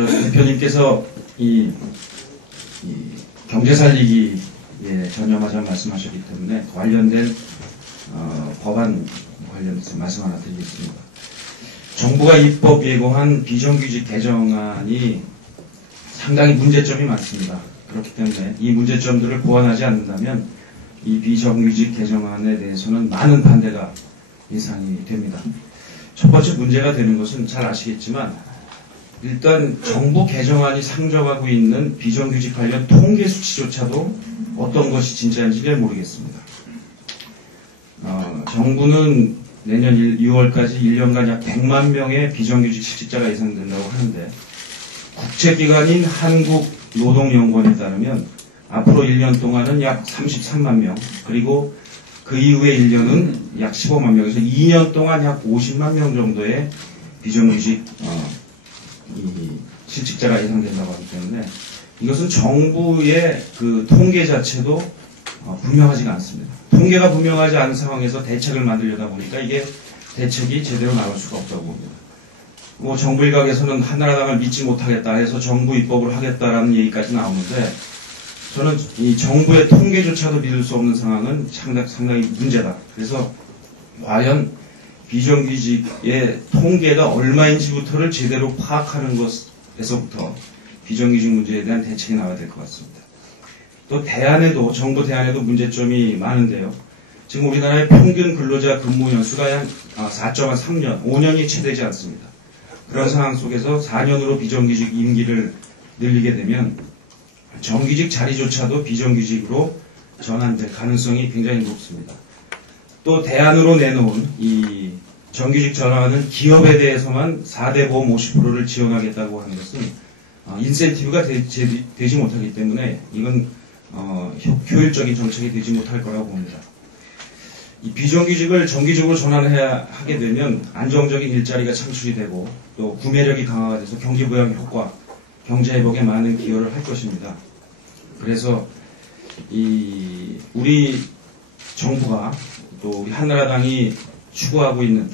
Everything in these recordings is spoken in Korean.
먼저 대표님께서 이 경제 살리기에 전념하자고 말씀하셨기 때문에 관련된 법안 관련해서 말씀 하나 드리겠습니다. 정부가 입법 예고한 비정규직 개정안이 상당히 문제점이 많습니다. 그렇기 때문에 이 문제점들을 보완하지 않는다면 이 비정규직 개정안에 대해서는 많은 반대가 예상이 됩니다. 첫 번째 문제가 되는 것은 잘 아시겠지만 일단 정부 개정안이 상정하고 있는 비정규직 관련 통계 수치조차도 어떤 것이 진짜인지 잘 모르겠습니다. 정부는 내년 6월까지 1년간 약 100만 명의 비정규직 실직자가 예상된다고 하는데 국제기관인 한국노동연구원에 따르면 앞으로 1년 동안은 약 33만 명, 그리고 그 이후에 1년은 약 15만 명, 그래서 2년 동안 약 50만 명 정도의 비정규직 실직자가 예상된다고 하기 때문에 이것은 정부의 그 통계 자체도 분명하지가 않습니다. 통계가 분명하지 않은 상황에서 대책을 만들려다 보니까 이게 대책이 제대로 나올 수가 없다고 봅니다. 뭐 정부 일각에서는 한나라당을 믿지 못하겠다 해서 정부 입법을 하겠다라는 얘기까지 나오는데 저는 이 정부의 통계조차도 믿을 수 없는 상황은 상당히 문제다. 그래서 과연 비정규직의 통계가 얼마인지부터를 제대로 파악하는 것에서부터 비정규직 문제에 대한 대책이 나와야 될 것 같습니다. 또 대안에도, 정부 대안에도 문제점이 많은데요. 지금 우리나라의 평균 근로자 근무 연수가 한 4.3년, 5년이 채 되지 않습니다. 그런 상황 속에서 4년으로 비정규직 임기를 늘리게 되면 정규직 자리조차도 비정규직으로 전환될 가능성이 굉장히 높습니다. 또 대안으로 내놓은 이 정규직 전환은 기업에 대해서만 4대 보험 50%를 지원하겠다고 하는 것은 인센티브가 되지 못하기 때문에 이건 효율적인 정책이 되지 못할 거라고 봅니다. 이 비정규직을 정기적으로 전환해야 하게 되면 안정적인 일자리가 창출이 되고 또 구매력이 강화가 돼서 경기 부양 효과, 경제 회복에 많은 기여를 할 것입니다. 그래서 우리 정부가 또 우리 한나라당이 추구하고 있는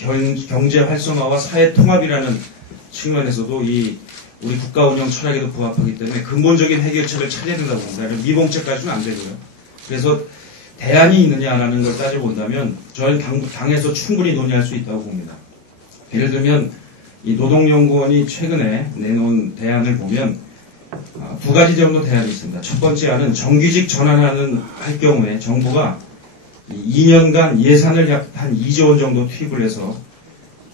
경제 활성화와 사회 통합이라는 측면에서도 우리 국가 운영 철학에도 부합하기 때문에 근본적인 해결책을 찾아야 된다고 봅니다. 미봉책 가지고는 안 되고요. 그래서 대안이 있느냐라는 걸 따져본다면 저는 당에서 충분히 논의할 수 있다고 봅니다. 예를 들면 이 노동연구원이 최근에 내놓은 대안을 보면 두 가지 정도 대안이 있습니다. 첫 번째 안은 정규직 전환하는 할 경우에 정부가 2년간 예산을 약 한 2조 원 정도 투입을 해서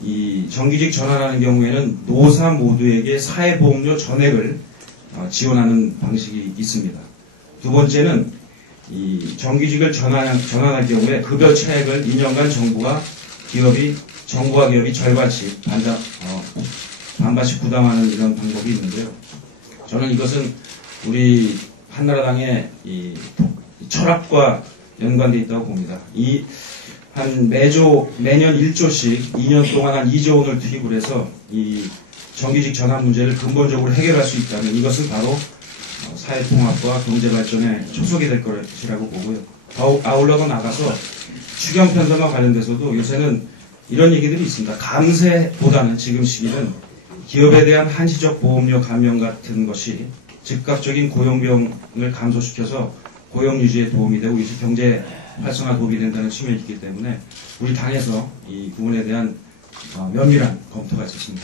이 정규직 전환하는 경우에는 노사 모두에게 사회보험료 전액을 지원하는 방식이 있습니다. 두 번째는 이 정규직을 전환할 경우에 급여 차액을 2년간 정부와 기업이 절반씩 반반씩 부담하는 이런 방법이 있는데요. 저는 이것은 우리 한나라당의 이 철학과 연관되어 있다고 봅니다. 매년 1조씩 2년 동안 한 2조 원을 투입을 해서 이 정규직 전환 문제를 근본적으로 해결할 수 있다면 이것은 바로 사회통합과 경제발전에 초석이 될 것이라고 보고요. 아울러 더 나가서 추경 편성과 관련돼서도 요새는 이런 얘기들이 있습니다. 감세보다는 지금 시기는 기업에 대한 한시적 보험료 감면 같은 것이 즉각적인 고용병을 감소시켜서 고용 유지에 도움이 되고 이것이 경제 활성화 도움이 된다는 측면이 있기 때문에 우리 당에서 이 부분에 대한 면밀한 검토가 있었습니다.